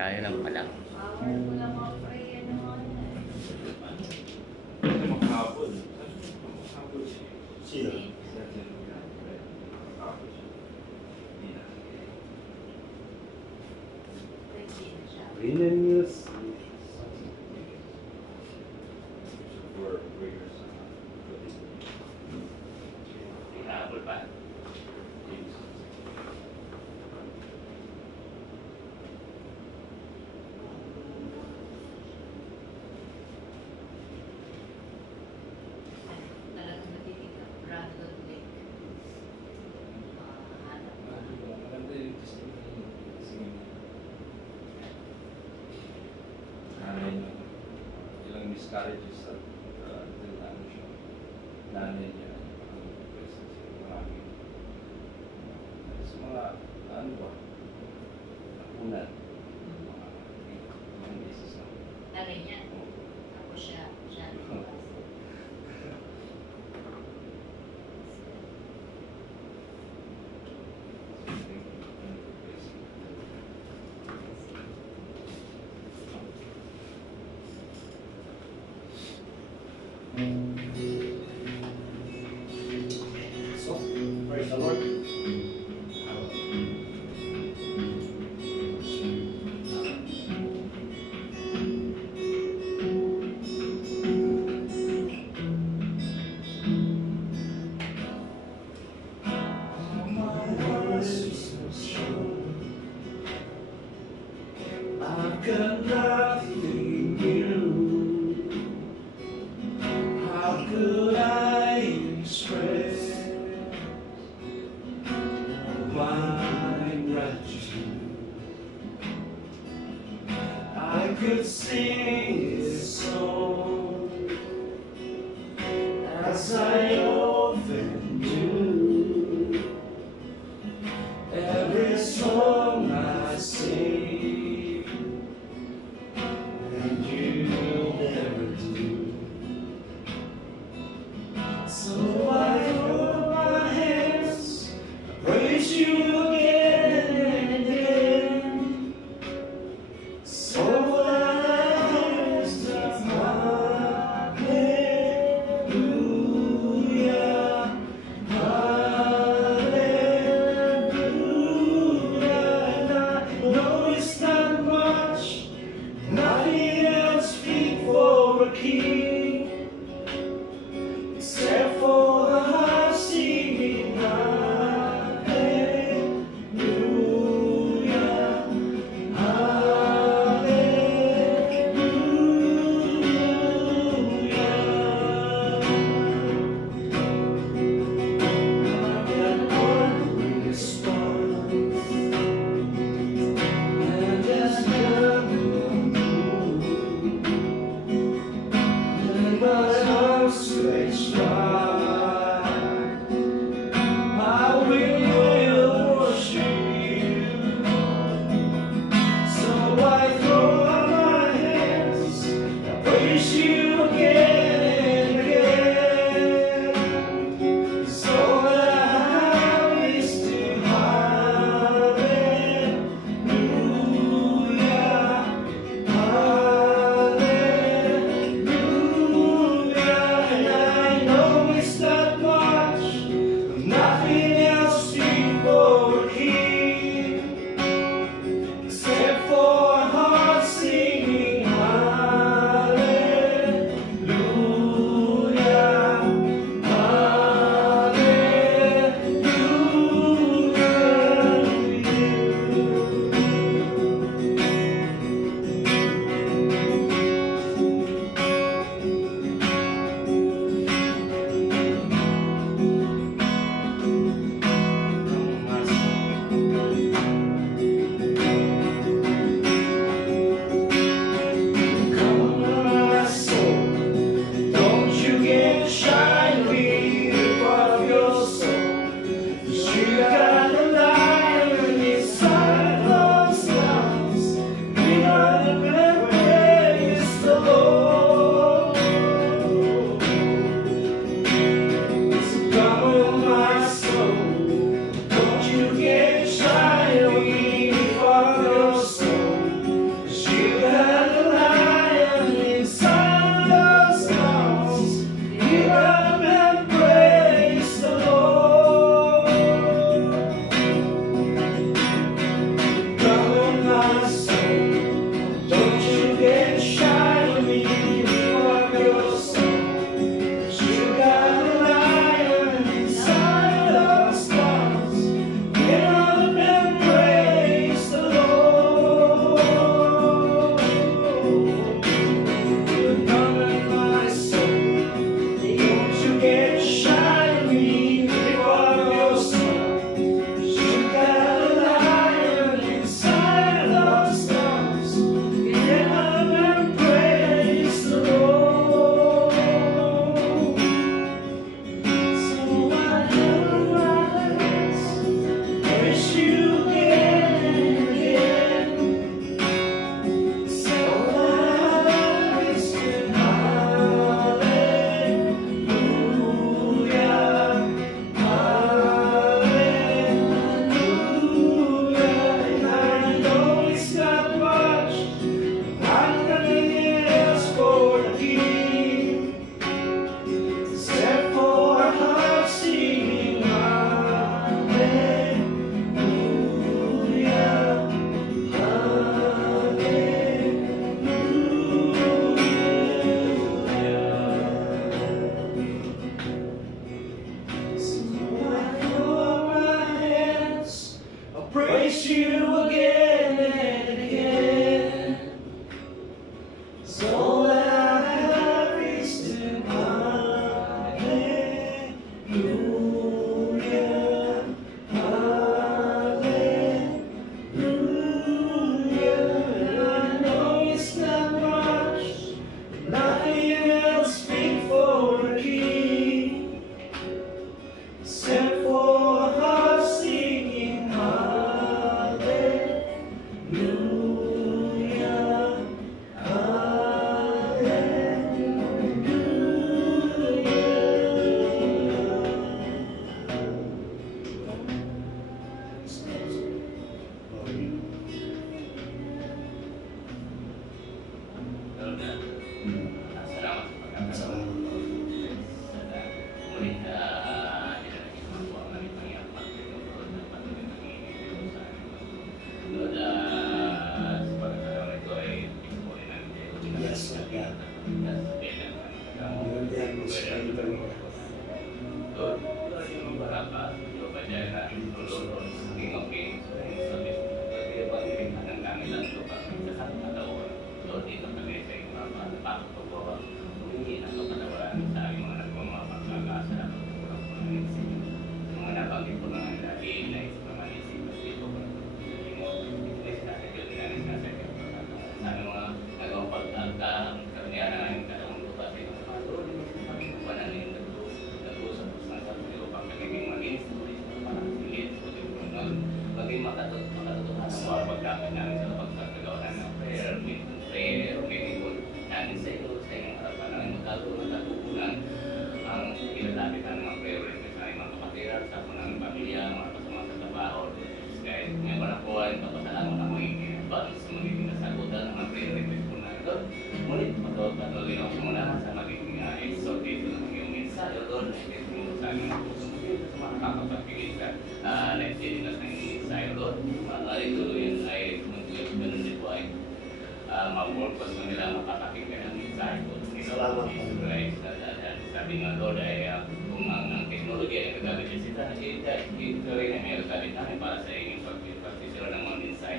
Kaya lang pala. Sino? News. Ihabol pa. Ilang miscarriages at ano siya, nanay niya, maraming sa mga ano ba, nakunan, mga beses na. Nanay niya. Ako siya lumabas. So, praise the Lord. I've got nothing new. How could I express my gratitude? I could sing this song as I often do. Every song I sing, and you never do. So I hold my hands, I praise you again and again. So I lift up my hallelujah, hallelujah. praise you again and again. So all that I have is to hallelujah, hallelujah. I know it's not much, nothing else fit for a king, except for a heart singing hallelujah, Salamat sa pagkakataon. Muli dinalagin naman po ang aming Panginoon pagkakataon na patuloy na nanginginig sa amin. Lord, sa pagkakataon na ito ay patuloy namin kayo. Yes, Lord God. Lord, yung barapa, yung bajaya, Lord, King of Kings, pwede ba nilingkanan namin ang lupa sa katawan? Lord, dito kami sa iyong mga pagpapagawa. Humingi ng kapatawaran sa aming mga nagmamapagkakasa na pagkukulang po ng isip. Sa mga nabanggit po ng dali na isip naman isip at dito po ng pagkakalingot. Ito ay sinasadyo din namin sa iyo. Sa aming mga nagawang pagkakaranihan ng aming katawang lupa sa iyong mga Lord, kami po pa namin nag-uusap po sa mga iyo upang magiging maginis po rin sa mga silid po din po nun. Maging makatotohanan ang mga pagkakamit namin sa pagkakagawanan ng prayer, meeting po namin sa iyo, sa iyong harapan namin magkakaroon ng katugunan ang ilalapit ng mga priorities sa mga kapatiran, sa mga pamilya, mga kasama sa trabaho. Kahit may manapuan, papasalamat ako in advance sa magiging nasagutan ng mga priorities po na ito. Ngunit patuloy na ako muna sa magiging exhortation ng iyong mensahe, Lord, na ito sa aming puso mo sa mga nakakapagpigil ka na isinas ng iyong mensahe, Lord. Mga ituloy ay ganun din po ay mag-workers mo nila makakakinggan ang mensahe ko. Salamat po. Sabi nga Lord ay kung ang teknolohiya ay gagamit niya sila, ito rin ay may gagamit namin para sa inyong pagpapasisira ng mga mensahe.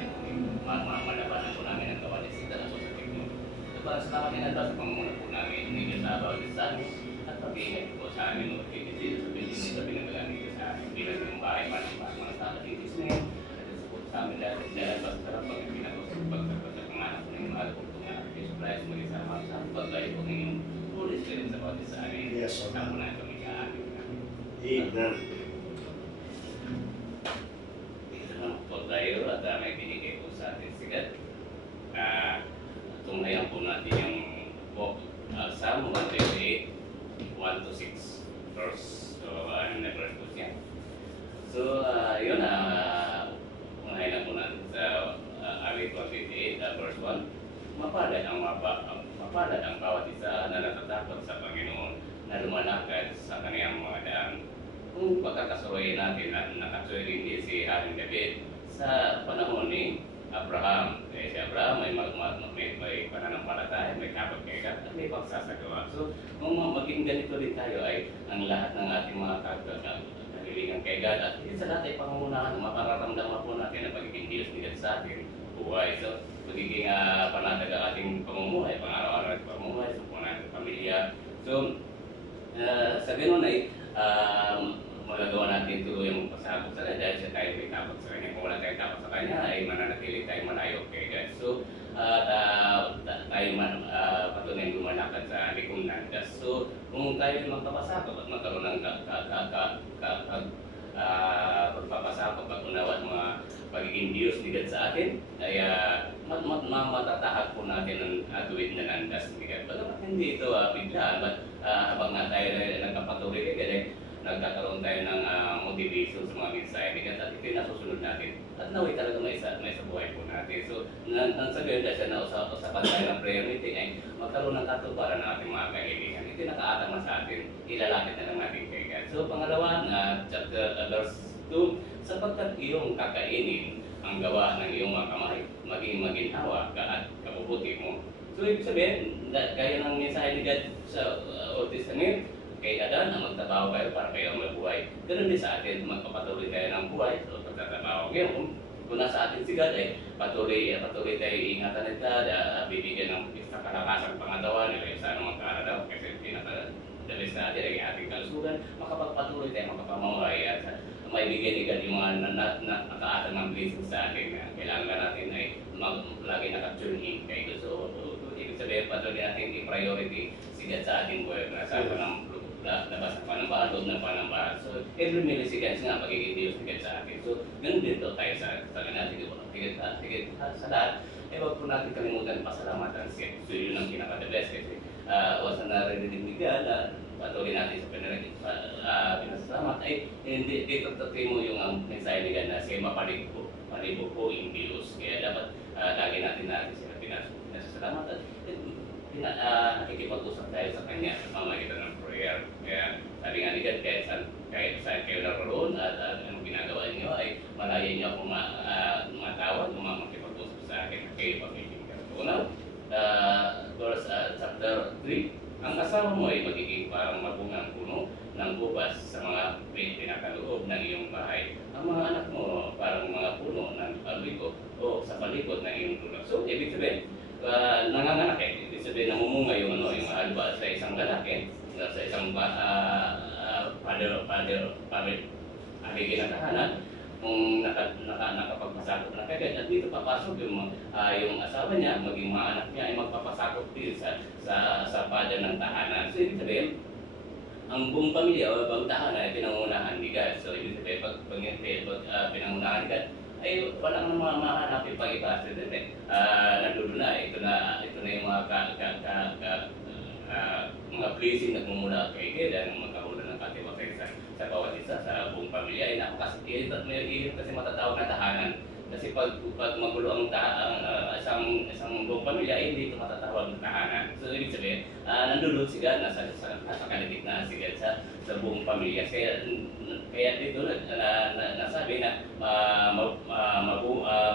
Malabanan po namin ang gawa ni Sita na po sa teknolohiya. Ito para sa laman yan sa pangunguna po namin, hindi sa bawat sa amin, at pag-iingat po sa amin, o sa pinagagamit ko sa amin, bilang yung bahay man ang mga sa ating ngayon, at sa po sa amin dahil basta pag pinag-usap anak ko ng mahal kong tunga. Jesus Christ, mag-isama sa pagkayo ko ngayon. Holy Spirit sa bawat isa amin. Yes, Lord. Sa muna kami kaamin namin. Amen. Ito naman po tayo at may binigay po sa atin sigat. Tunghayan po natin yung Psalm 138, 1-6 verse. So, ano na verse po siya. So, yun tunghayan na po natin sa Awit 158, verse 1, mapalad ang bawat isa na natatakot sa Panginoon na lumalakad sa kaniyang mga daan. Kung pagkakasuroyin natin na nakasuroy rin din si Haring David sa panahon ni Abraham. Si Abraham may pananampalataya, may kapag-kaigat at may pagsasagawa. So, kung maging ganito rin tayo ay ang lahat ng ating mga kagalingang kaigat at sa lahat ay pangungunahan, mapararamdaman po natin ang pagiging Diyos nila sa atin. Buhay. So, magiging panatag ang ating pamumuhay, pang-araw-araw at pamumuhay, sa punan ng pamilya. So, sa ganun ay magagawa natin tuloy yung pasabot sa kanya dahil siya tayo may tapos sa kanya. Kung wala tayong tapos sa kanya ay mananatili tayo malayo kay God. So, tayo patunay lumalakad sa likong landas. So, kung tayo magpapasakop at magkaroon ng pagpapasakop at unawat mga pagiging Diyos ni God sa atin, ay matatahag po natin ang tuwid na landas ni God. Bagamat hindi ito biglaan, but habang nga tayo nagkapatuloy kay God, nagkakaroon tayo ng motivation sa mga mensahe ni God at ito yung nasusunod natin. At naway talaga may sa buhay po natin. So, sa gayon dahil siya usapan tayo ng prayer meeting ay magkaroon ng katuparan ng ating mga kahilingan. Ito yung nakaatama sa atin, ilalapit na lang natin kay God. So, pangalawa na chapter verse 2, sapagkat iyong kakainin ang gawa ng iyong mga kamay, maging maginhawa ka at kabubuti mo. So, ibig sabihin, kaya ng mensahe ni God sa Old Testament, kay Adan na magtrabaho kayo para kayo mabuhay. Ganun din sa atin, magpapatuloy kayo ng buhay. So, pagtatrabaho. Ngayon, kung kung nasa atin si God ay patuloy tayo ingatan ni God, bibigyan ng isang kalakasang pangatawan, sa anumang kaaraw, kasi pinaka-dalis natin ay ating kalusugan, makapagpatuloy tayo, makapamamuhay at may bigyan ni God yung mga nakaatang ng blessings sa atin. Kailangan natin ay lagi naka-tune in kay God. So, ibig sabihin patuloy natin i-priority si God sa ating buhay. Nasa ng labas ng panambahan, loob ng panambahan. So, every milliseconds nga magiging Diyos ni God sa atin. So, ganun din tayo sa natin. Higit sa lahat, huwag po natin kalimutan pasalamatan siya. So, yun ang pinaka-the best kasi wasan na narinig ni God na patuloy natin sa pinasalamat ay hindi dito mo yung mensahe ni God na siya mapalibog po yung Diyos. Kaya dapat lagi natin sila pinasalamat at nakikipag-usap tayo sa Kanya sa pamamagitan ng prayer. Kaya sabi nga ni God, kahit saan kayo naroon at anong ginagawa niyo ay malayan niyo akong matawag o makipag-usap sa akin kayo pag-ibig. Una, verse chapter 3, ang asawa mo ay magiging parang mabungang puno ng ubas sa mga pinakaloob ng iyong bahay. Ang mga anak mo parang mga puno ng alugo o sa palikod ng iyong lugar. So, ibig sabihin, nanganganak ibig sabihin namumunga yung alba sa isang lalaki, sa isang aligin na tahanan, kung nakapagpasakop na kagad at dito papasok yung asawa niya, maging mga anak niya ay magpapasakop din sa pada ng tahanan. So, ibig sabihin, ang buong pamilya o ang tahanan ay pinangunahan ni God. So, ibig sabihin, pag pinangunahan ni God, ay walang mahanapin pang iba. So, nandoon na. Ito na yung mga blessing na gumula kay God ang magkaroon ng katiwasay sa bawat isa sa buong pamilya ay napakasikirit at may kasi matatawag na tahanan. Kasi pag magulo ang isang buong pamilya ay hindi ito matatawag na tahanan. So ibig sabihin, nandun si God, nasa kaligitnaan si God sa buong pamilya. Kaya dito nasabi na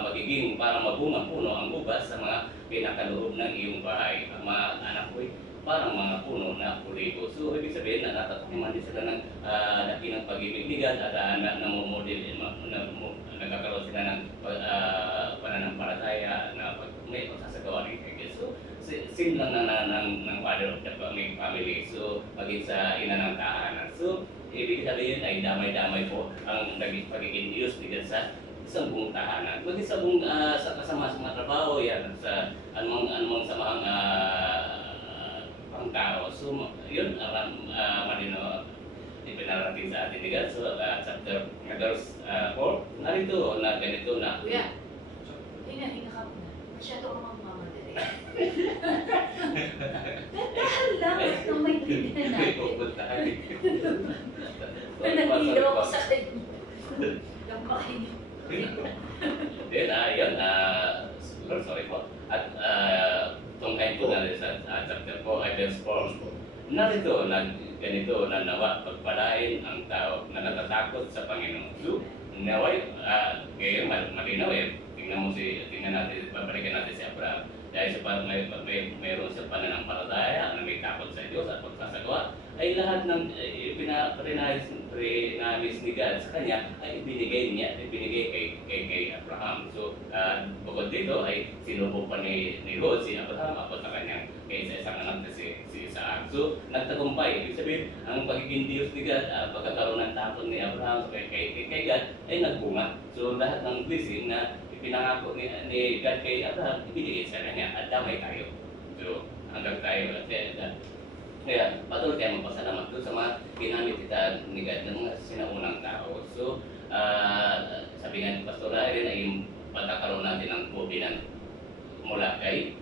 magiging parang mabungang puno ang ubas sa mga pinakaloob ng iyong bahay. Ang mga anak ko parang mga puno na puligo. So, ibig sabihin na natatakiman din sila ng laki ng pag-ibig ni God at nagkakaroon sila ng pananampalataya na may pagsasagawa rin kay God. So, sin lang ng father of the family. So, maging sa ina ng tahanan. So, ibig sabihin ay damay-damay po ang pagiging Diyos ni God sa isang buong tahanan. Maging sa buong sa kasama sa mga trabaho, yan, sa anumang samahang ang tao. So, yun, malino ipinarating sa atin ni God. So, chapter verse 4, narito na ganito na. Kuya, hinga ka muna. Masyado ka magmamadali. Dahil lang, nung may tingnan natin. Nahilo ako sa akin. Lampahin. Then, yun, sorry po. At tungkain ko na rin sa chapter 4, verse 4. Narito na ganito na nawa pagpalain ang tao na natatakot sa Panginoon. So, naway, ngayon malinaw tingnan natin, babalikan natin si Abraham. Dahil mayroon siya pananampalataya na may takot sa Diyos at pagsasagawa, ay lahat ng prinamis ni God sa kanya ay ibinigay kay Abraham. So, bukod dito ay sinubok pa ni Lot si Abraham ako sa kanyang isang anak na si Isaac. So, nagtagumpay. Ibig sabihin, ang pagiging Diyos ni God, pagkakaroon ng takot ni Abraham kay God ay nagbunga. So, lahat ng blessing na ipinangako ni God kay Abraham, ibinigay sa kanya at damay tayo. So, hanggang tayo kaya patuloy tayo magpasalamat doon sa mga ginamit kita ni God ng mga sinaunang tao. So, sabi nga ni Pastor Irene ay yung pagkakaroon natin ng pubinan mula kay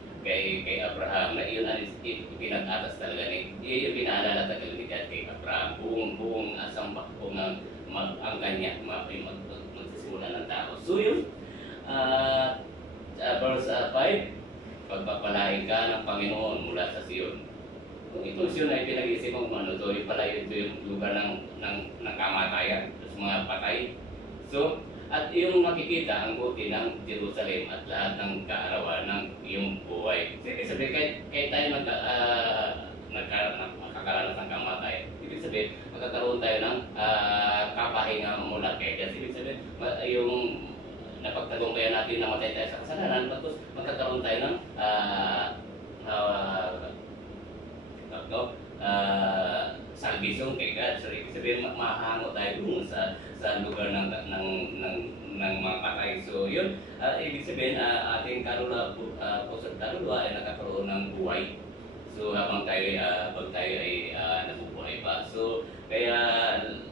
Abraham na iyon ay pinag-atas talaga iyon pinaalala talaga ni God kay Abraham. Buong asang bakbong ang kanya magsisimula ng tao. So yun, verse 5, pagpapalain ka ng Panginoon mula sa Sion. Kung itong Sion ay pinag-iisip mo ito yung lugar ng kamatayan, sa mga patay. So, at iyong makikita ang buti ng Jerusalem at lahat ng kaarawan ng iyong buhay. Ibig sabihin, kahit tayo nakakaranas ng kamatayan, ibig sabihin, magkakaroon tayo ng kapahinga mula kay God. Ibig sabihin, yung mapagtagumpayan natin na matay tayo sa kasalanan, tapos magkakaroon tayo ng salvation kay God. So, ibig sabihin, mahango tayo dun sa lugar ng mga patay. So, yun, ibig sabihin, ating kaluluwa ay nakakaroon ng buhay. So, habang tayo ay nabubuhay pa. So, kaya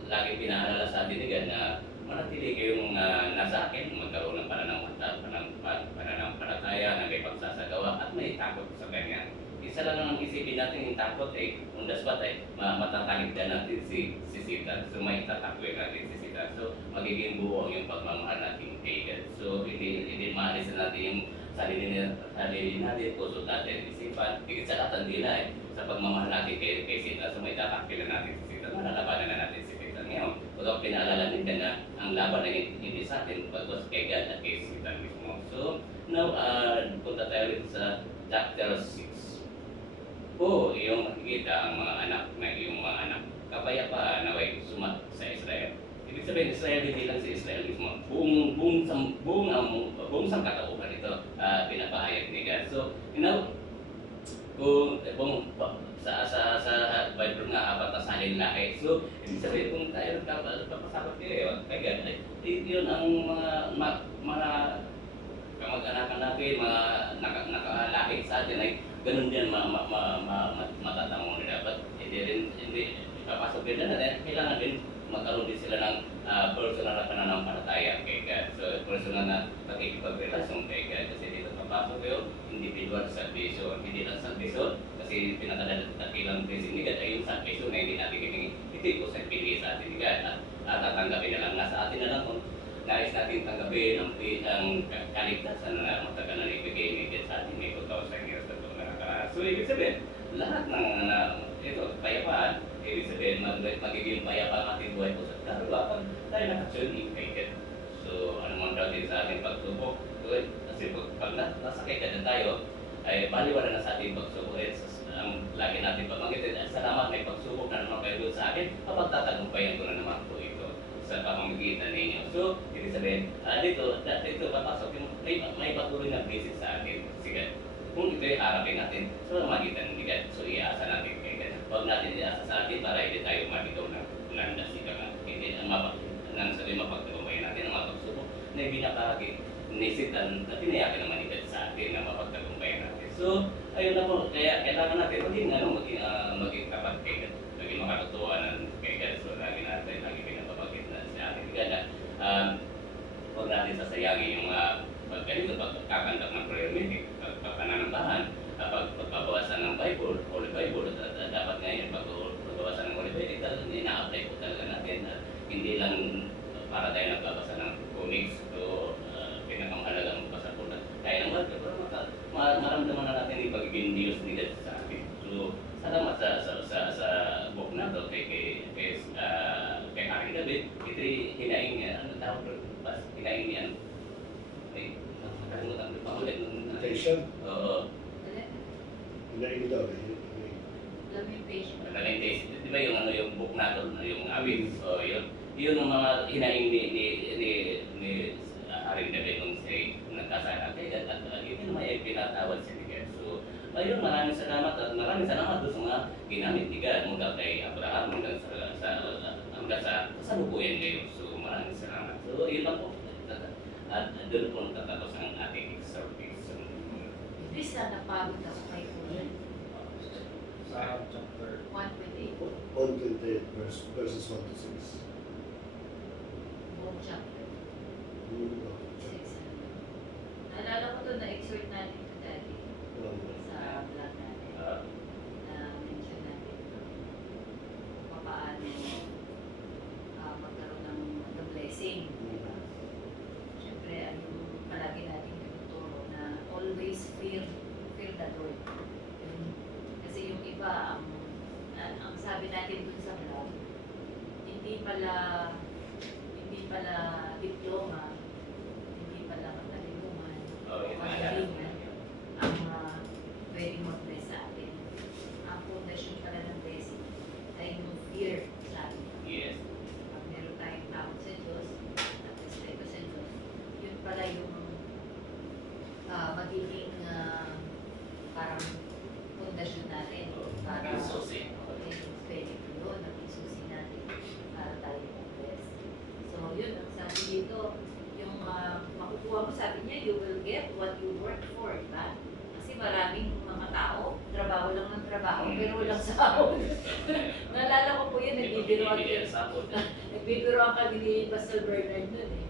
lagi pinaalala sa atin ni God na manatili kayong nasa akin, magkaroon ng pananampalataya na may pagsasagawa at may takot sa Kanya. Isa lang ang isipin natin yung takot on the spot matatangit na natin si Satan. So may tatakwin natin si Satan. So magiging buo yung pagmamahal natin kay God. So hindi maalis na natin yung sarili natin, puso natin, isipan. Higit sa lahat, hindi na sa pagmamahal natin kay Satan. So may tatakwin na natin si Satan. Malalabanan na natin si Satan. Ngayon, pag pinaalala nila na ang laban ay hindi sa atin, pagkos kay God at kay Satan mismo. So now, punta tayo rin sa chapter 6. Iyong makikita ang mga anak na iyong mga anak. Kapayapaan naway sumat sa Israel. Ibig sabihin, Israel hindi lang si Israel mismo. Buong sangkatauhan ito pinapahayag ni God. So, kung sa Bible nga apat na salin lahi. So, ibig sabihin kung tayo papasabot kayo kay God, yun ang mga kamag-anakan natin, mga nakalapit sa atin ay ganun din matatanong nila. Dapat hindi ipapasok din na kailangan din magkaroon din sila ng personal na pananampalataya kay God. So, personal na pakikipagrelasyon kay God. Kasi dito papasok yung individual salvation. Hindi lang salvation, kasi pinakadakilang blessing ni God ay yung salvation na hindi natin hindi ko sa pili sa atin ni God. At tatanggapin na lang, nasa atin na lang kung nais natin tanggapin ang kaligtasan na matagal na ibigay ni God sa atin may 2,000 years na ito nakakaranas. So, ibig sabihin, lahat ng ito, payapaan, ibig sabihin, magiging payapaan ating buhay po sa kaluluwa tayo nakatune kay God. So, ano man daw din sa ating pagsubok, kasi pag nasakay ka na tayo, ay baliwala na sa ating pagsubok. Lagi natin pagmagitin, salamat may pagsubok na naman kayo doon sa akin, kapagtatagumpayan ko na naman po ito sa pamamagitan ninyo. So, ibig sabihin, dito papasok yung may patuloy na basis sa atin. Sige, kung ito'y harapin natin sa pamamagitan ni God. So, iasa natin kay God. Huwag natin iasa sa atin para hindi tayo mabitaw ng landas. Hindi nang sabi mapagtagumpayan natin ang mapagsubok na ibinakahagi ni Satan na pinayakin naman ni God sa atin na mapagtagumpayan natin. So, ayun na po, kaya kailangan natin maging kapat kay God, maging makakatuwanan kay God. So, lagi pinapapagit na sa atin ni God na huwag natin sasayangin yung ganito pagkakandak ng prayer meeting, pagpananambahan, pagbabawasan ng Bible, Holy Bible, dapat ngayon pagbabawasan ng Holy Bible, ina-apply po talaga natin. Hindi lang para tayo nagbabasa ng comics o pinakamahalaga magbasa po na kaya naman, pero maramdaman na natin yung pagiging Diyos ni God sa atin. So, salamat sa book na ito kay Haring David. Ito'y hinaing niya, ano tawag doon? Hinaing niya, nakalimutan ko pa ulit. Meditation? Oo. Hinaing daw. Lamentation. Lamentation. Di ba yung book na ito, yung awit? So, yun ang mga hinaing ni Haring David nung siya nagkasala kay God. At yun naman ay pinatawad siya ni God. So, ayun, maraming salamat doon sa mga ginamit ni God mula kay Abraham hanggang sa kasalukuyan ngayon. So, maraming salamat. So, yun lang po. At doon po natatapos ang ating service. Please na napagod ako kay Kuya. Sa chapter 128. 128 verses 1 to 6. Buong chapter. 6. 6. Naalala ko doon na-exhort natin ito dati sa vlog natin. Na mention natin kung paano magkaroon ng the blessing. Diba? Siyempre, palagi natin tinuturo na always fear the Lord. Kasi yung iba, ang sabi natin dun sa vlog, hindi pala diploma, hindi pala katalinuhan, magalingan ang pwedeng mag-bless sa atin. Ang fondasyon pala ng blessing ay yung fear sa atin. Yes. Pag meron tayong takot sa Diyos at respeto sa Diyos, yun pala yung magiging parang pundasyon natin para Yung susi. pwede ko yun, naging susi natin para tayo mag-best. So yun, ang sabi dito, yung makukuha mo, sabi niya, you will get what you work for, diba? Kasi maraming mga tao, trabaho lang ng trabaho, pero walang sahod. Naalala ko po yun, nagbibiroan kami ni Pastor Bernard nun eh.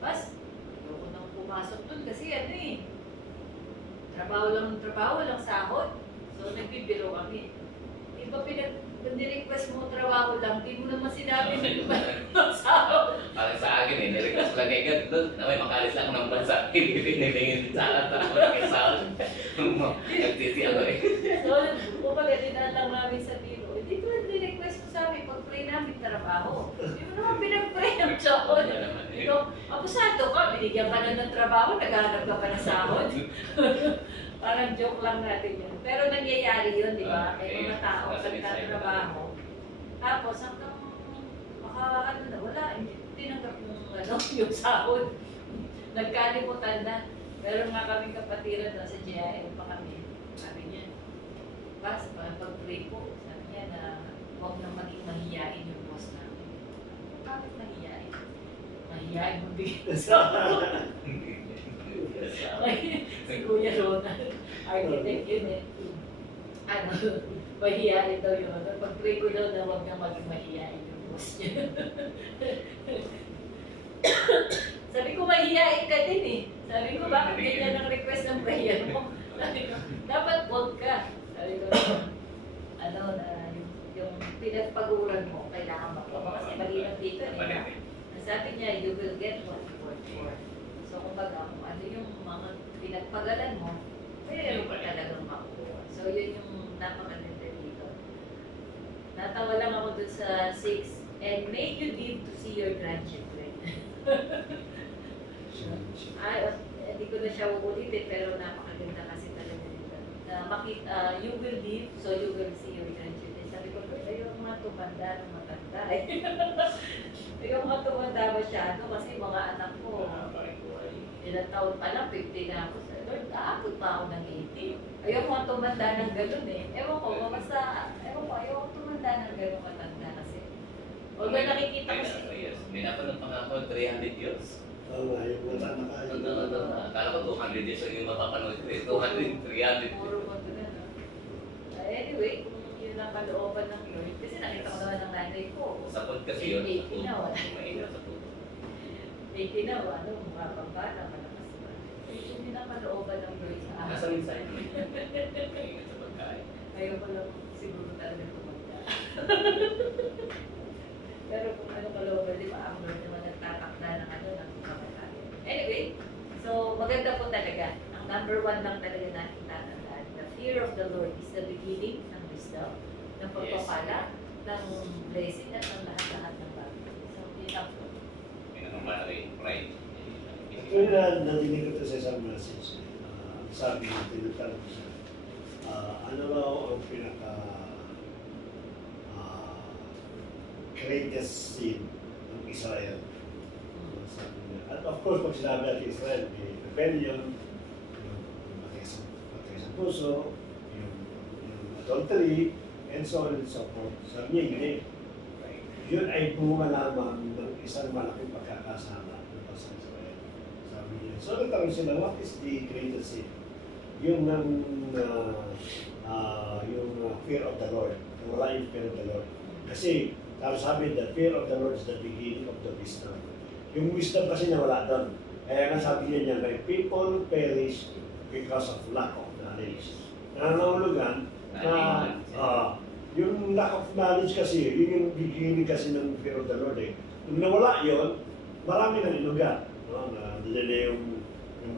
Bas, ayoko nang pumasok dun kasi ano eh, trabaho lang ng trabaho, walang sahod. So nagbibiro kami. Iba pinag-request mo trabaho lang, di mo naman sinabi na sahod. Parang sa akin nirequest lang kay God, doon, na may makalis lang ng bansa. Hinilingin sa akin, tapos wala kay sahod. Nagtiti ako eh. So, kumbaga, dinaan lang namin sa biro. Hindi ko nag-request mo sa amin, pag-pray namin trabaho. Hindi mo naman pinag-pray ang sahod. Ikaw, abusado ka, binigyan ka na ng trabaho, naghahanap ka pa ng sahod. Parang joke lang natin yun. Pero nangyayari yun, di ba? May mga tao nagtatrabaho. Tapos, hanggang wala, hindi tinanggap yung sahod. Nagkalimutan na. Meron nga kaming kapatiran na sa GIM pa kami. Sabi niya, Bas, pag-pray po, sabi niya na huwag na maging mahiyain yung boss namin. Bakit mahiyain? Mahiyain magbigay ng sahod. Si Kuya Ronald, architect yun eh. Mahihain daw yun. Pag-pray ko daw na huwag na maging mahihain yung boss niya. Sabi ko, mahihain ka din eh. Sabi ko, bakit ganyan ang request ng prayer mo? Sabi ko, dapat bold ka. Sabi ko, yung pinagpaguran mo, kailangan makuha. Kasi malilang dito eh. Sabi niya, you will get what you work for. So, kumbaga, kung ano yung mga pinagpagalan mo, mayroon ka talagang makukuha. So, yun yung napakaganda dito. Natawa lang ako dun sa 6, and make you live to see your grandchildren. Hindi ko na siya uulitin, pero napakaganda kasi talaga dito. You will live, so you will see your grandchildren. Sabi ko, ayaw mga tumanda ng matanda. Ayaw mga tumanda masyado kasi mga anak ko, ilang taon pa lang, 50 na ako. Lord, aabot pa ako ng 80. Ayaw mga tumanda ng gano'n eh. Ewan ko, ayaw ko tumanda ng gano'n matanda kasi. Although nakikita ko siya. May napanood pa nga ako, 300 years. Oo, yung wala na kayo. Akala ko 200 years lang yung mapapanood ko eh. 200, 300. Puro mo ito na. Anyway, kung yun ang kalooban ng Lord, kasi nakita ko naman ng nanay ko. Sapot kasi yun. 80 na, wala. Maingat sa puto. 80 na, mukha pang bata, malakas ba? Yun ang kalooban ng Lord sa akin. Nasa mensahe naman. Maingat sa pagkain. Ayaw ko lang siguro talaga tumanda. Pero kung ano kalooban, di ba, ang Lord naman nagtatakda ng ng kamatayan. Anyway, so maganda po talaga. Ang number 1 lang talaga natin tatandaan. The fear of the Lord is the beginning ng wisdom, ng pagpapala, ng blessing, at ng lahat-lahat ng bagay. So, yun lang po. Pinakamalaki, pride. Kung nadinig ko ito sa isang message, sabi ko, tinutanong ko siya, ano raw ang greatest sin ng Israel? Sabi niya. At of course, pag sinabi natin Israel, may rebellion, yung matay sa puso, yung adultery, and so on and so forth. Sabi niya, yun eh. Yun ay bunga lamang ng isang malaking pagkakasama ng bansa Israel. Sabi niya. So, nagtanong sila, what is the greatest sin? Yung fear of the Lord. Wala yung fear of the Lord. Kasi, sabi, the fear of the Lord is the beginning of the wisdom. Yung wisdom kasi nawala doon. Kaya nga sabi niya, my people perish because of lack of knowledge. Nangangahulugan na yung lack of knowledge kasi, yun yung beginning kasi ng fear of the Lord eh. Kung nawala yun, marami nang inugat. Nandun yung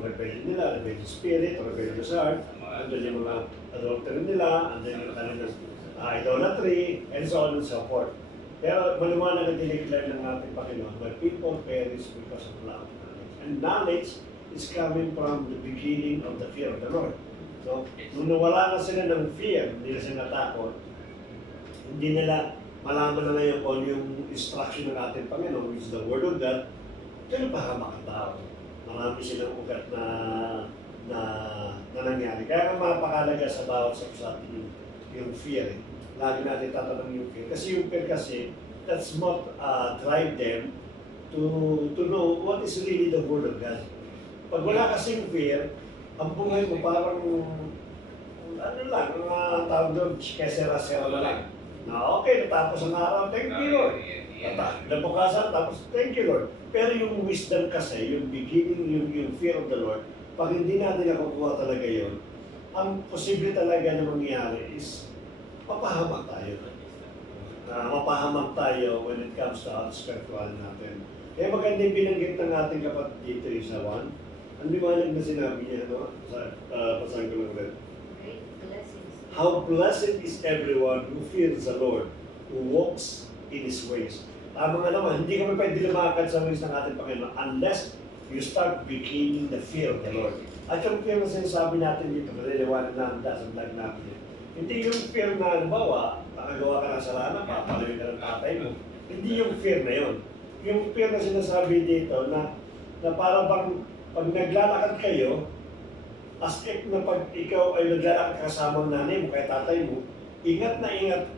rebellion nila, rebellion spirit, rebellion heart, nandun yung mga adultery nila, nandun yung kanilang idolatry, and so on and so forth. Pero maliwanag na dineclare ng ating Panginoon, my people perish because of lack of knowledge. And knowledge is coming from the beginning of the fear of the Lord. So, nung nawala na sila ng fear, hindi na sila natakot, hindi nila malaman na ngayon kung yung instruction ng ating Panginoon, which is the Word of God, kaya pahamak ang tao. marami silang ugat na, na nangyari. Kaya nga mapakalaga sa bawat sa atin yung fear. Lagi natin tatanong yung fear. Kasi yung fear kasi, that's what drive them to know what is really the word of God. Pag wala kasing fear, ang buhay mo parang ano lang, tawag doon, kesera-sera na lang. Na okay, natapos ang araw, thank you Lord. Nabukasan, tapos thank you Lord. Pero yung wisdom kasi, yung beginning, yung fear of the Lord, pag hindi natin nakukuha talaga yun, ang posible talaga na mangyari is mapahamak tayo. Mapahamak tayo when it comes to our spiritual natin. Kaya maganda yung binanggit ng ating kapatid dito yung sa 1. Ang liwanag na sinabi niya, no? Sa pasahan ko lang rin. Great blessings. How blessed is everyone who fears the Lord, who walks in His ways. Tama nga naman, hindi kami pwede lumakad sa ways ng ating Panginoon unless you start beginning the fear of the Lord. At yung fear na sinasabi natin dito, maliliwanag na handa sa vlog natin. Hindi yung fear na, halimbawa, nakagawa ka ng kasalanan, papalawin ka ng tatay mo. Hindi yung fear na yun. Yung fear na sinasabi dito na para bang pag naglalakad kayo, as if na pag ikaw ay naglalakad kasama ng nanay mo, kaya tatay mo, ingat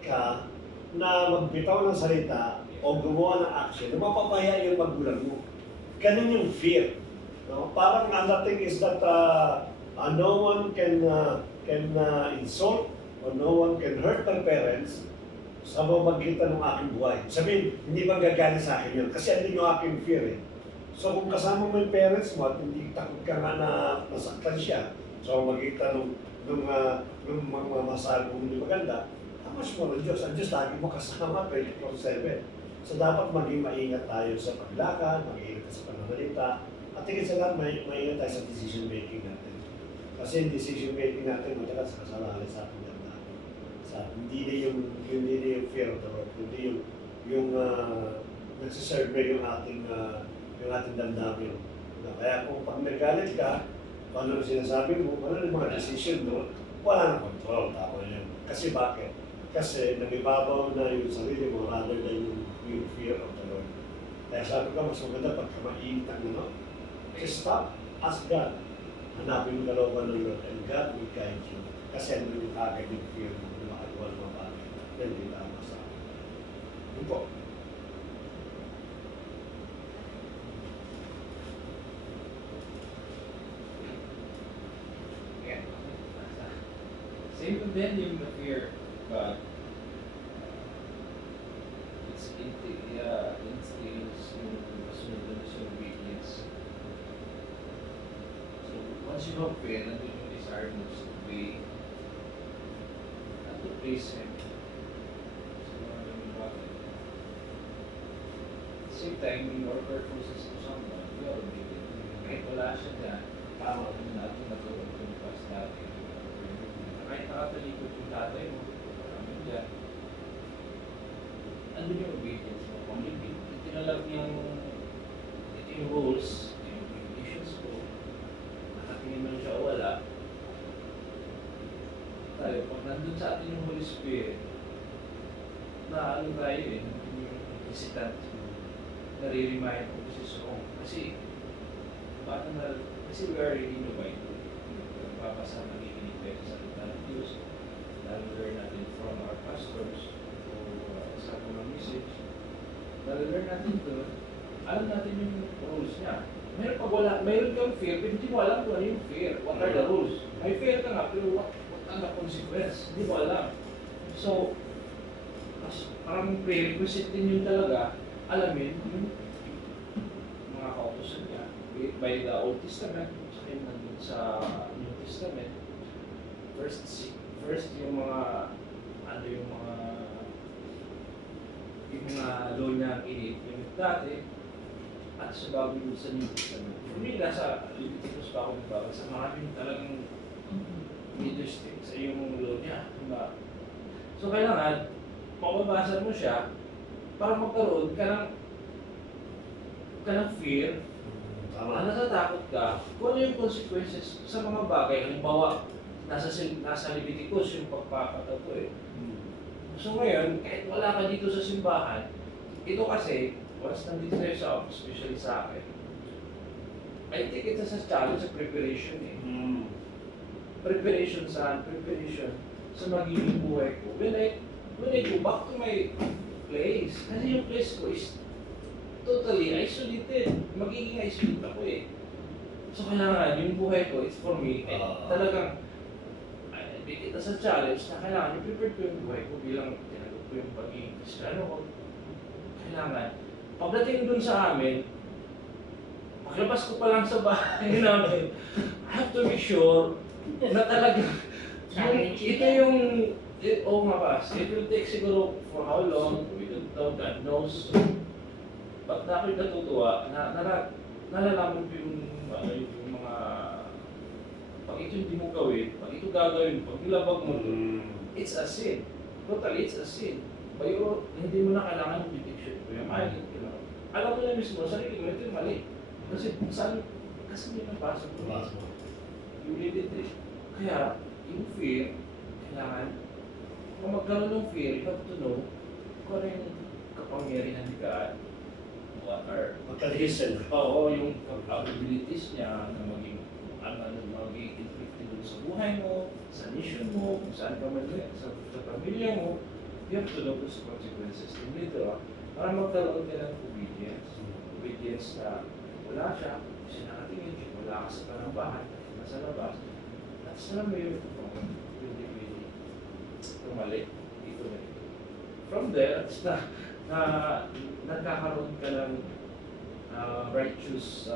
ka na magbitaw ng salita o gumawa ng action na mapapaya yung magulang mo. Ganun yung fear. No? Parang ang thing is that no one can insult or no one can hurt my parents sa pamamagitan ng aking buhay. Sabihin, hindi bang gagaling sa akin yun? Kasi andun yung aking fear eh. So kung kasama mo yung parents mo at hindi takot ka nga na nasaktan siya, so magitan nung mga masabi mo hindi maganda, how much more ang Diyos? Ang Diyos lagi mo kasama 24/7. So dapat maging maingat tayo sa paglakad, mag-iingat sa pananalita, at higit sa lahat, maingat tayo sa decision making natin. Kasi yung decision making natin, madalas kasalanan sa ating damdamin. Hindi na yung fear of the Lord, hindi yung nagsiserve yung ating damdamin. Kaya kung pag nagalit ka, kung ano sinasabi mo, ano yung mga decision mo, wala nang control. Tama yun. Kasi bakit? Kasi nagibabaw na yung sarili mo rather than yung fear of the Lord. Kaya sabi ko, mas maganda pagka mainit ang ano, just stop, ask God. Hanapin yung kalooban ng Lord and God will guide you. Kasi ano yung agad yung fear mo, yung makagawa ng mga bagay. Then hindi tama sa akin. Yun po. Same with them, yung the fear, but it's instills yung masunod sa obedience. So once you have fear, nandun yung desire mo to obey, not to praise Him. So mga ganun bagay. At the same time, in our purposes to someone, we are obedient. Kahit wala siya dyan, tama kung natin natulog kung pas natin. Kahit nakatalikod yung tatay mo, maraming dyan. Andun yung obedience mo. Kung tinalag yung rules, yung regulations ko, nakatingin mo siya o wala, tayo, pag nandun sa atin yung Holy Spirit, naalo tayo yung hesitant, nare-remind ko this is wrong. Kasi, kasi we are really no Bible. Papasa nakikinig tayo sa salita ng Diyos. Nalalearn natin from our pastors o sa mga message. Nalalearn natin doon. Alam natin yung rules niya. Mayroon kang fear, pero hindi mo alam kung ano yung fear. What are the rules? May fear ka nga, pero what are the consequence? Hindi mo alam. So, parang prerequisite din yun talaga, alamin yung mga kautosan niya by the Old Testament, sa New Testament. First yung mga law niya yung dati at sa bago yung sa New Testament. Hindi nasa Leviticus pa ako nagbabag sa maraming talagang leaders sa yung law niya. Diba? So kailangan mababasa mo siya para magkaroon ka ng fear. Natatakot ka kung ano yung consequences sa mga bagay. Halimbawa, nasa Leviticus yung pagpapatato eh. So ngayon, kahit wala ka dito sa simbahan, ito kasi, once nandito tayo sa office, especially sa akin, I think it's a challenge sa preparation eh. Preparation saan? Preparation sa magiging buhay ko. When I go back to my place, kasi yung place ko is totally isolated. Magiging isolated ako eh. So kailangan yung buhay ko, it's for me, talagang ito sa challenge na kailangan i-prepare ko yung buhay ko bilang tinagot ko yung pagiging Kristiyano ko. Kailangan, pagdating dun sa amin, paglabas ko pa lang sa bahay namin, I have to make sure na talaga ito yung nga pas, it will take siguro for how long, we don't know, God knows. But na ako'y natutuwa na nalalaman ko yung mga pag ito hindi mo gawin, pag ito gagawin, pag nilabag mo ito, it's a sin. Totally, it's a sin. Pero hindi mo na kailangan yung prediction ko. Yung mali, alam mo na mismo, sarili mo, ito yung mali. Kasi saan, kasi may napasok mo. You need it eh. Kaya, yung fear, kailangan, kung magkaroon ng fear, you have to know kung ano yung kapangyarihan ni God. What are, Magka-listen. oo, yung abilities niya na maging maging inflicted dun sa buhay mo, sa mission mo, kung saan ka man sa pamilya mo, you have to know those consequences. And later, para magkaroon ka ng obedience. Obedience na wala siya, kasi nakatingin siya, wala ka sa panambahan, nasa labas. At alam mo yun, hindi tumali, dito na ito. From there, nagkakaroon ka ng righteous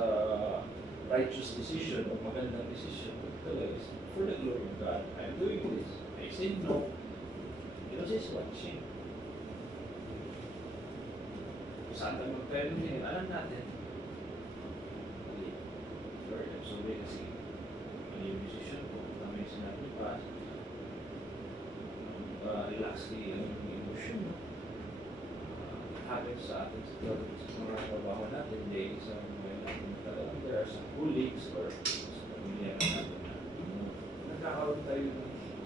decision o magandang decision is for the glory of God. I'm doing this. I say no. Because He's watching. Kung saan tayo magkaroon din, alam natin. Lord, I'm sorry kasi mali yung decision ko. Tama yung sinabi pa. Relax yung emotion mo. Happens sa atin sa mga trabaho natin, days, talagang there are some colleagues or sa pamilya natin na nagkakaroon tayo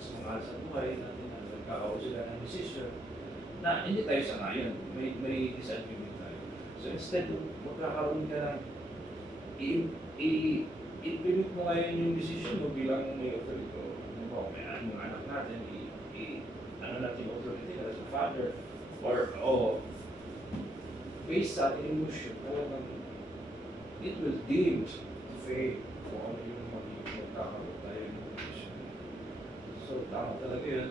sa mga sa buhay natin na nagkakaroon sila ng decision na hindi tayo sa ngayon, may disagreement tayo. So instead, magkakaroon ka ng i-implement mo ngayon yung decision mo bilang may authority o may mga anak natin, natin authority as a father or based sa ating emotion, talagang it will dim the faith kung ano yung magkakaroon tayo ng emotion. So, tama talaga yun.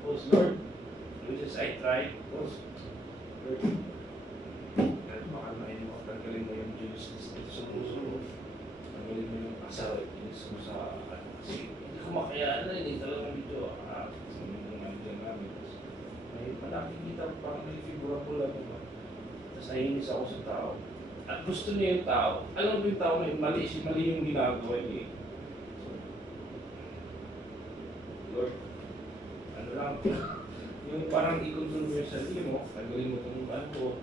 Because Lord, which is I tried, because Lord, kahit makalain mo, tanggalin mo yung Genesis dito sa puso mo, tanggalin mo yung asal, inis mo sa kasi hindi ko makayaan na, hindi talagang dito, sa mga nandiyan namin. May malaking kita, parang may figura ko lang naman. Tapos naiinis ako sa tao. At gusto niya yung tao. Alam mo yung tao na mali yung ginagawa niya. So, Lord, ano lang, yung parang i-control mo yung sarili mo, tanggalin mo itong ano ko,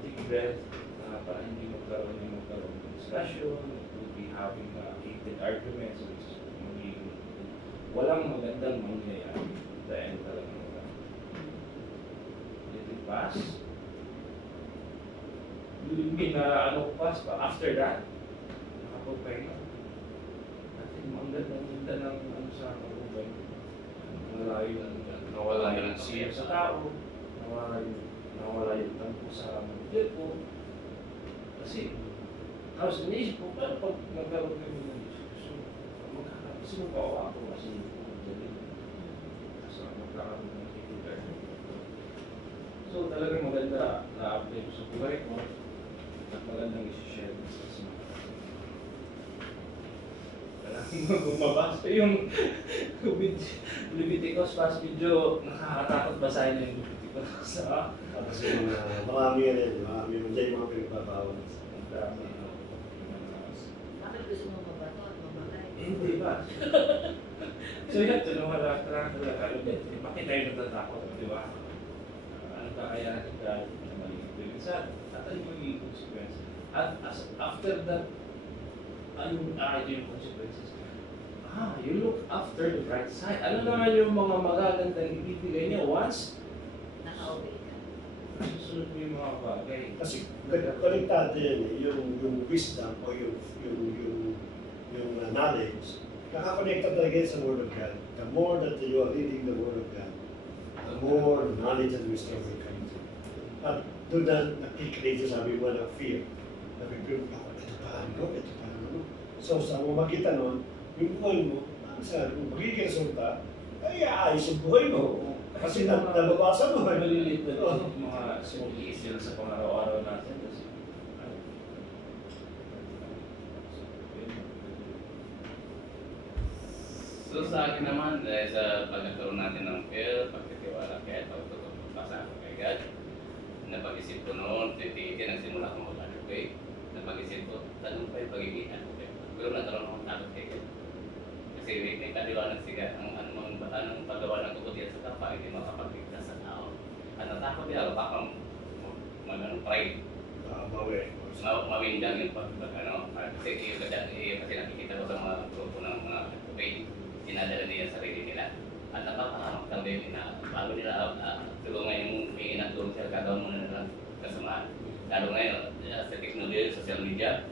take breath, para hindi magkaroon ng discussion, we'll be having heated arguments, which is magiging walang magandang mangyayari. Dahil talagang let it pass. Hindi na pass pa. After that, nakapagpahinga. Natin, ang ganda ng sa kapagpay. Nawala yung siya sa tao. Nawala yung tampo sa mga ko. Kasi, tapos iniisip ko, paano pag nagkaroon kami ng diskusyon? Sino pa ako kasi magkakaroon ng kikular. So talagang maganda na-apply ko sa buhay ko at magandang isi-share sa mga talagang bumabasa yung Leviticus past video, nakakatakot basahin na yung Leviticus. Tapos yung marami yan, marami yung dyan yung mga pinagbabawal. Bakit gusto mo mabato at mamatay? Hindi ba? So yun, talaga bakit tayo natatakot, di ba? Ano ka kaya natin ka na maligid sa at ano yung consequence? At after that, ano yung consequences? You look after the bright side. Ano naman yung mga magagandang ibibigay niya once Naka-obey ka. sinusunod mo yung mga bagay. Kasi konektado yan eh, yung wisdom o yung knowledge, nakakonekta talaga yan sa Word of God. The more that you are reading the Word of God, the more knowledge and wisdom will come to you. At doon na nakikreate sabi mo ng fear. Nabibigyan ako, ito pa ano. So sa mamagitan nun, yung buhay mo, kung magiging resulta, ay aayos yung buhay mo. Kasi nababasa mo. Maliliit na mga small issues sa pang-araw-araw natin. Kasi, So sa akin naman, dahil sa pagkakaroon natin ng fear, pagtitiwala kaya pagpapasa ako kay God, napag-isip ko noon, nagsimula akong mag-advocate, napag-isip ko, tanong pa yung pagiging advocate. Pero nagkaroon akong takot kay God. Kasi may kaliwanag siya, anong paggawa ng kabutihan sa kapwa, hindi makapagligtas sa tao. At natakot niya, baka pride. Mawindang yung kasi nakikita ko sa mga grupo ng mga advocate, dinadala nila sarili nila. At napapahamak lang din na bago nila siguro ngayon may inatulong sila, gagawin muna nila kasamaan. Lalo ngayon sa technology, social media,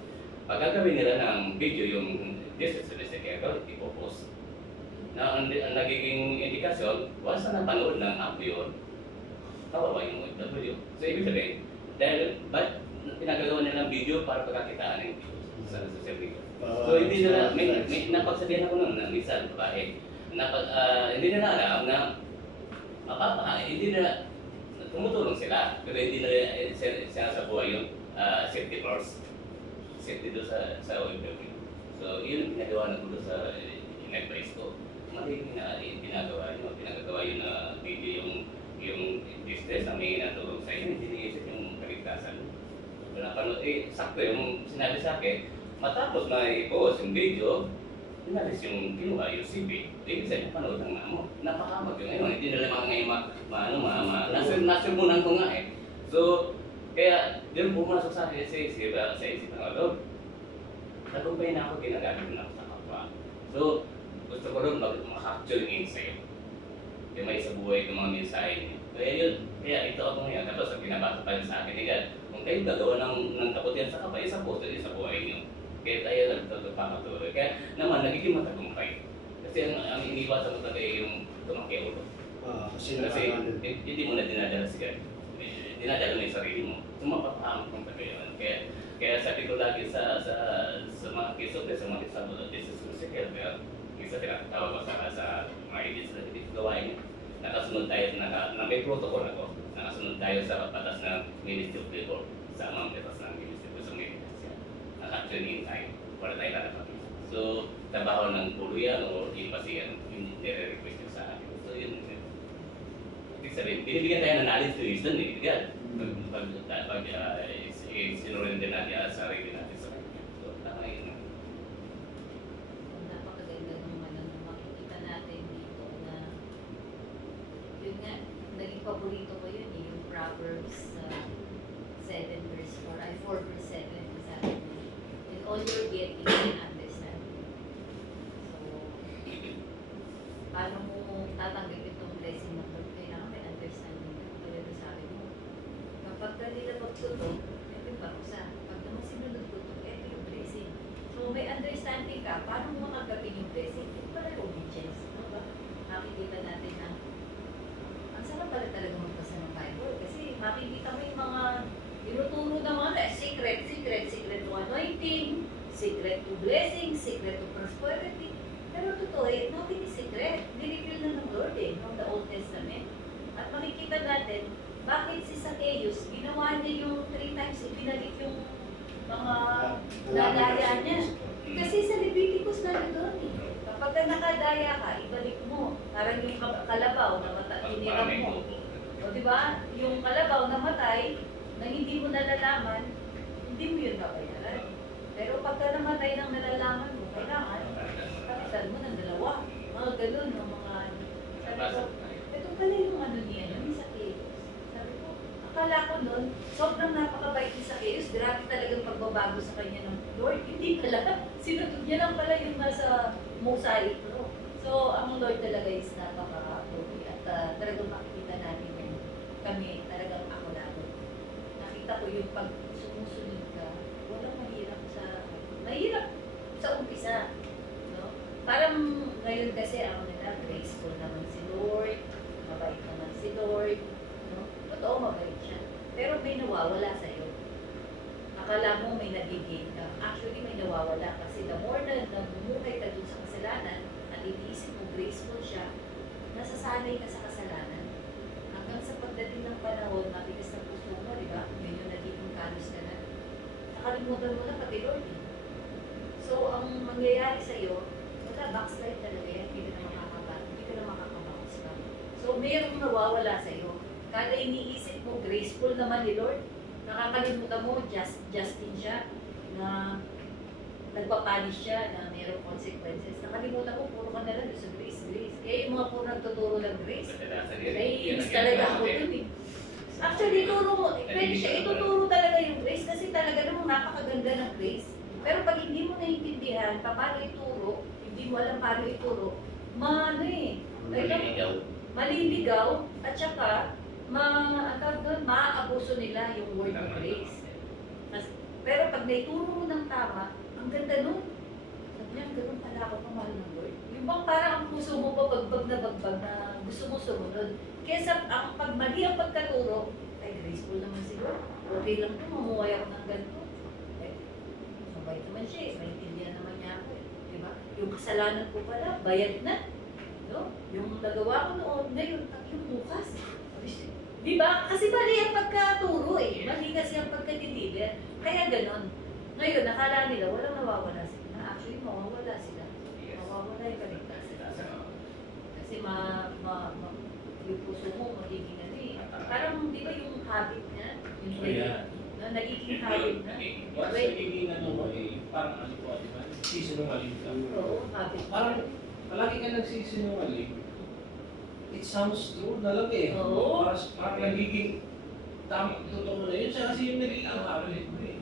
pag gagawin nila ng video yung this is the gagawin, ipopost. Na ang nagiging indikasyon, once na napanood ng app yun, kawawa yung OFW. So ibig sabihin, dahil pinagagawa nila ng video para pagkakitaan ng video sa social media. So hindi nila, may napagsabihan ako nun ng isang babae, hindi nila alam na hindi nila tumutulong sila, pero hindi nila sinasabuhay yung safety first, safety doon sa OFW. So yun ang ginagawa ng gulo sa in-advise ko. Mali pinagagawa yun na video yung business na may natulong sa inyo, hindi niisip yung kaligtasan. Napanood, sakto yung sinabi sa akin, matapos na i-post yung video, inalis yung kinuha, yung CV, ibig sabihin, panood ng mo. Napakamag yung ngayon, hindi nila nasubunan ko nga eh. So, kaya, doon pumasok sa akin sa isip ng Lord. Tagumpay na ako, ginagamit na ako sa kapwa. So, gusto ko rin mag-capture yung insight. Yung may sa buhay ng mga mensahe niya. Kaya ito ako ngayon, tapos ang pinabasa pa rin sa akin, kung kayo gagawa ng kaputihan sa kapay, sa posto, sa buhay niyo. Kaya tayo nagpapatuloy. Kaya naman, nagiging matagumpay. Kasi ang iniwasan mo talaga yung tumakya ulo. Kasi hindi mo na dinadala si God. Dinadala mo yung sarili mo. So mapapahamot kong tagayan. Kaya sabi ko lagi sa mga kiso, sa mga example, this is musical. Isa tinatawag ko sa mga edits na hindi gawain niya. Nakasunod tayo na may protocol ako. Nakasunod tayo sa batas ng Ministry of Labor sa amang batas ng Ministry of Labor. Naka-tune in tayo. Wala tayo lalapag. So, trabaho ng puluyan o ipasiyan yung nire-request nyo sa akin. So, yun. Ibig sabihin, binibigyan tayo ng knowledge to wisdom eh. Pag sinurrender natin ang sarili natin sa kanya. So, tama yun. Napakaganda naman na makikita natin dito na yun nga, naging paborito ko yun yung Proverbs 7 verse 4 ay 4 verse 7 sabi ko, in all you're getting and understanding. So, paano mo tatanggapin itong blessing ng Lord? Kailangan may understanding ka. Talaga sabi mo, kapag nilabag ko ito, ito yung parusa. Pag naman sinunod ko ito, ito yung blessing. So, may understanding ka, paano mo makagapin yung blessing? Ito pala yung obedience. Diba? Nakikita natin na ang sarap pala talaga magbasa ng Bible. Kasi makikita mo yung mga tinuturo ng mga secret to anointing, secret to blessing, secret to prosperity. Pero totoo eh, nothing is secret. Nireveal na ng Lord eh, from the Old Testament. At makikita natin, bakit si Zacchaeus, ginawa niya yung 3 times, ibinalik yung mga lalaya niya. Kasi sa Leviticus na doon eh. Kapag nakadaya ka, ibalik mo. Parang yung kalabaw na hiniram mo. O diba, yung kalabaw na matay, na hindi mo nalalaman, hindi mo yun babayaran. Pero pagka namatay ng nalalaman mo, kailangan, kapitan mo ng 2. Mga ganun, mga sabi ko, ito pala yung ano niya, yung Zacchaeus. Sabi ko, akala ko nun, sobrang napakabait ni Zacchaeus, grabe talagang pagbabago sa kanya ng Lord. Hindi pala, sinunod niya lang pala yung nasa mosaic law. So, ang Lord talaga is napaka-appropriate at talagang makikita natin yung kami talagang ako lalo. nakikita ko yung pag sumusunod ka, walang mahirap sa umpisa. No? Parang ngayon kasi ang nila, graceful naman si Lord, mabait naman si Lord. No? Totoo, mabait siya. Pero may nawawala sa'yo. Akala mo may nagiging ka. Actually, may nawawala kasi the more na namumuhay ka dun sa kasalanan at iniisip mo graceful siya, nasasanay ka sa kasalanan. Hanggang sa pagdating ng panahon, matigas na puso mo, di ba? Yun yung nagiging kalos ka na. Nakalimutan mo na pati Lord. So, ang mangyayari sa'yo, wala, backslide talaga yan. Hindi ka na makakabounce ka. So, mayroong nawawala sa'yo. Kada iniisip mo, graceful naman ni Lord, nakakalimutan mo, Justin siya, na nagpapanish siya, na mayroong consequences. Nakalimutan mo, puro ka na lang sa grace. Kaya yung mga puro nagtuturo ng grace, ay inis talaga ako dun eh. Actually, ituro mo, pwede siya ituturo talaga yung grace kasi talaga namang napakaganda ng grace. Pero pag hindi mo naiintindihan, paano ituro, hindi mo alam paano ituro, maliligaw, at saka, maaabuso nila yung word of grace. Pero pag naituro mo ng tama, ang ganda nun. Sabi niya, ganun pala ako kamahal ng Lord. Yung bang parang ang puso mo pa bagbag na gusto mo sumunod. Kesa pag mali ang pagkaturo, ay graceful naman si Lord. Okay lang ito, mamuhay ako ng ganito. Mabait naman siya eh, maintindihan naman niya ako eh. Diba? Yung kasalanan ko pala, bayad na. No? Yung nagawa ko noon, ngayon, yung bukas. Diba? Kasi mali ang pagkaturo eh. Mali kasi ang pagkadeliver. Kaya ganon. Ngayon, nakala nila, walang nawawala sila. Actually, mawawala sila. Mawawala yung kaligtasan. Kasi yung puso mo, magiging ano eh. Parang, di ba yung habit niya? Yung na nagiging habit na. Once nagiging ano mo eh, parang ano po, di ba? Sisinungaling ka. Oo, habit. Parang, palagi ka nagsisinungaling. It sounds true na lang eh. Oo. Parang nagiging totoo na yun. Siya kasi yung nagiging habit mo eh.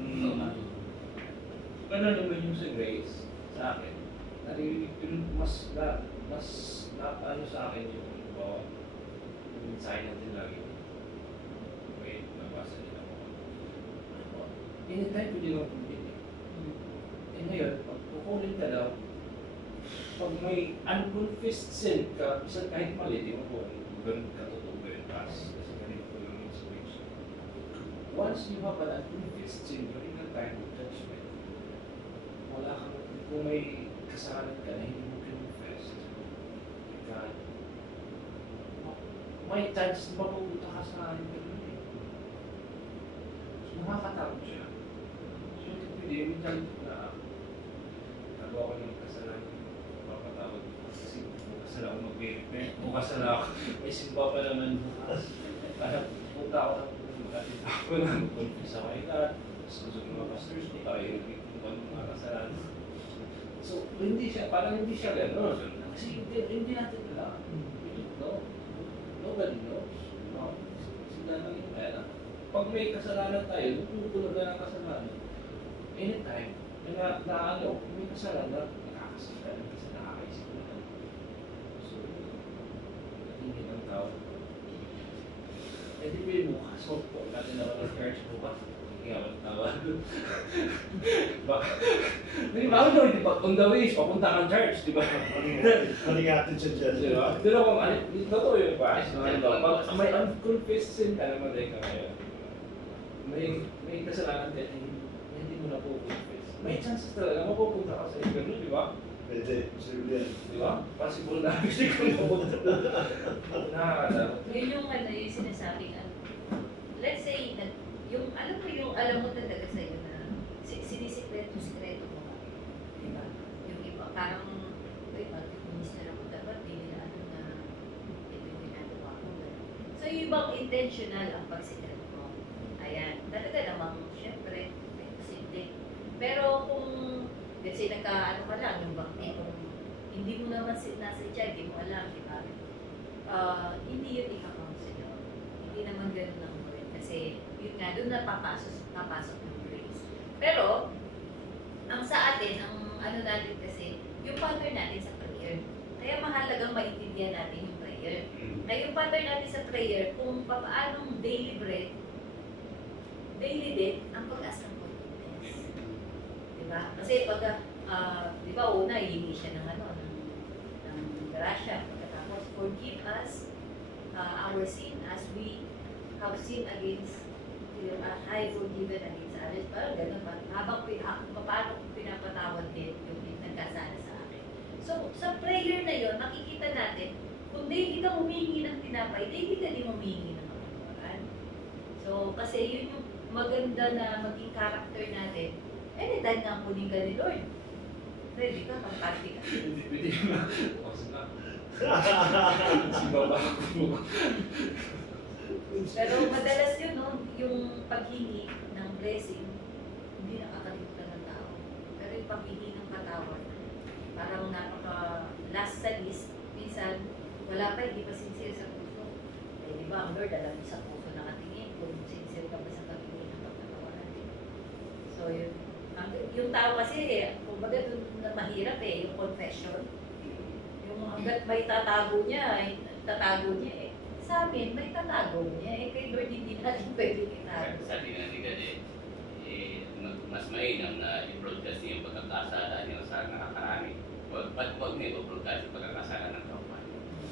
Ganun naman yung sa grace sa akin. Narinig ko mas ano sa akin yung yung mensahe natin lagi. Wait, nabasa nila mo. Anytime pwede lang kumili. Eh ngayon, pag kukunin ka daw, pag may unconfessed sin ka, isang kahit mali, di mo po, ganun katotoo ba yung task? Kasi ganun po yung inspiration. Once you have an unconfessed sin, you're in a time of judgment. Wala kang, kung may kasalanan ka na hindi mo confess to God, may chance na mapupunta ka sa akin ganun eh. So, nakakatakot siya. So, hindi, minsan na nagawa ko ng kasalanan, mapapatawad ko kasi bukas na ako mag-repent, bukas na ako, may simba pa naman bukas. Kaya punta ako ng magalit ako na mag-confess ako kay God. Tapos gusto ng mga pastors ko tayo yung mga kasalanan. So, hindi siya, parang hindi siya gano'n. Kasi hindi natin alam. No? Nobody knows. No? Sila lang yung pera. Pag may kasalanan tayo, tutulog na ng kasalanan. Anytime, na may kasalanan, nakakasalanan kasi nakakaisip na. So, natingin ang tao. Eh, di ba yung bukas? So, natin naman ang church bukas. Kaya ako tawag. Di ba? Di ba? On the way, papunta kang church, di ba? Malingatin siya dyan. Di ba? Pero kung ano, totoo yung ba? Pag may unconfessed sin ka naman rin ka ngayon. May kasalanan din, hindi mo na po confess. May chances talaga, mapupunta ka sa inferno, di ba? Pwede, posible yan. Di ba? Possible na hindi ko mapunta. Nakakadaro. Yun yung ano, yung sinasabing ano. Let's say, alam mo talaga sa'yo na sinisikreto mo ba? Diba? Yung iba, parang, mag-minister ako dapat, hindi nila ano na ito yung ginagawa ko. So, yung ibang intentional ang pagsikreto mo. Ayan. Talaga namang, syempre, may posible. Pero kung, let's say, nagka-ano ka lang, yung bakti, kung hindi mo naman nasadya, hindi mo alam, diba? Hindi yun ikakount sa'yo. Hindi naman ganun ang word. Kasi, yun nga, doon na papasok yung grace. Pero, ang sa atin, ang ano natin kasi, yung pattern natin sa prayer. Kaya mahalagang maintindihan natin yung prayer. Kaya yung pattern natin sa prayer, kung paanong daily bread, daily din ang pag-ask ng forgiveness. Diba? Kasi pag, di ba una, hihingi siya ng ng grasya. Pagkatapos, forgive us our sin as we have sinned against, I forgiven against others. Parang ganun pa. Paano kung pinapatawad din yung nagkasala sa akin. So, sa prayer na yon makikita natin, kung daily ka humingi ng tinapay, daily ka din humingi ng kapatawaran. So, kasi yun yung maganda na maging character natin. Anytime nga kunin ka ni Lord, ready ka, kampante ka. Pwede na. Kasi na. Si baba ko. Pero madalas yun, no, yung paghingi ng blessing, hindi nakakalimutan ng tao. Pero yung paghingi ng patawad, parang last sa list, minsan, wala pa, hindi pa sincere sa puso. Eh, di ba, ang Lord, alam mo sa puso nakatingin kung sincere ka ba sa paghingi ng pagkatawaran. So, yung tao kasi, kumbaga dun na mahirap yung confession. Yung hanggat may tatago niya eh. Sa amin, may tatago niya. Kay Lord, hindi natin pwede itago. Sabi nga ni God, mas mainam na i-broadcast niya yung pagkakasala niya sa nakakarami. Huwag niya i-broadcast yung pagkakasala ng kapwa.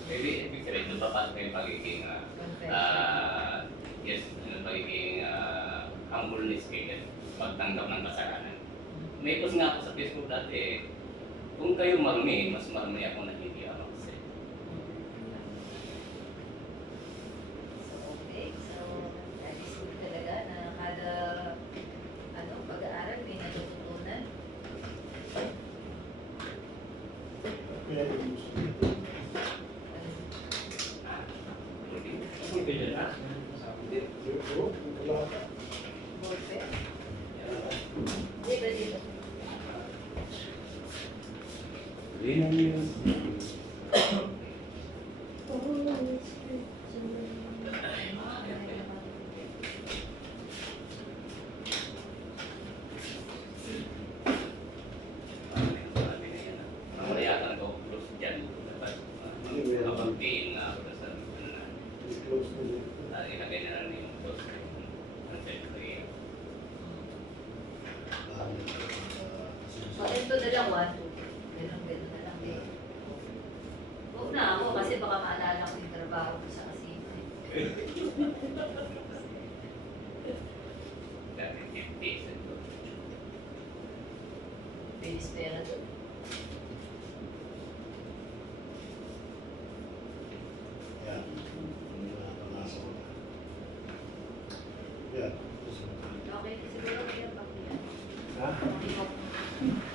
Maybe, ibig sabihin, ito papasok yung pagiging, pagiging humbleness kay God, pagtanggap ng kasalanan. May post nga ako sa Facebook dati, kung kayo marumi, mas marumi ako na hindi ako kasi. So, that is good talaga na kada pag-aaral may natututunan. Kaya yung Pwede na. Sabi din. Ballpen. Dito, dito. Yun ang yun. Mamaya ka nag-close dyan. Kapag-tiin na ako sa close to the ilagay na lang yung post. Ang siyempre. So, ito na lang, 1, 2. Ganun na lang eh. Huwag na ako kasi baka maalala ko yung trabaho ko sa kasino eh. Dati 50 ito. Bilis pera doon. Yan. Pangasa ko na. Yan. Okay, siguro kaya pa yan. Ha? Okay,